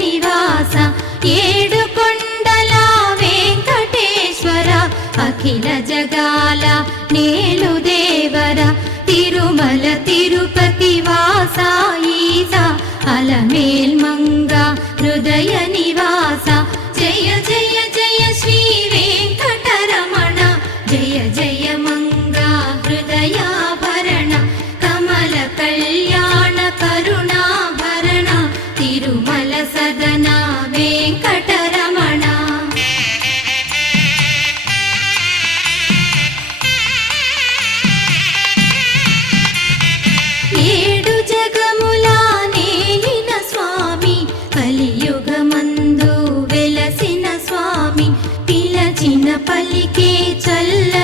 నివాస ఏడు కొండల వెంకటేశ్వర అఖిల జగాల నేలు దేవర తిరుమల తిరుపతి వాస ఈస అలమేల్ మంగ హృదయ నివాస జయ జయ జయ శ్రీ వెంకటరమణ జయ జయ మంగ హృదయాభరణ కమల కళ్యాణ కరుణాభరణ తిరుమల సదన వెంకటరమణ ఏడు జగముల నేలిన స్వామి కలియుగమందు వెలసిన స్వామి పిలచిన పలికే చల్ల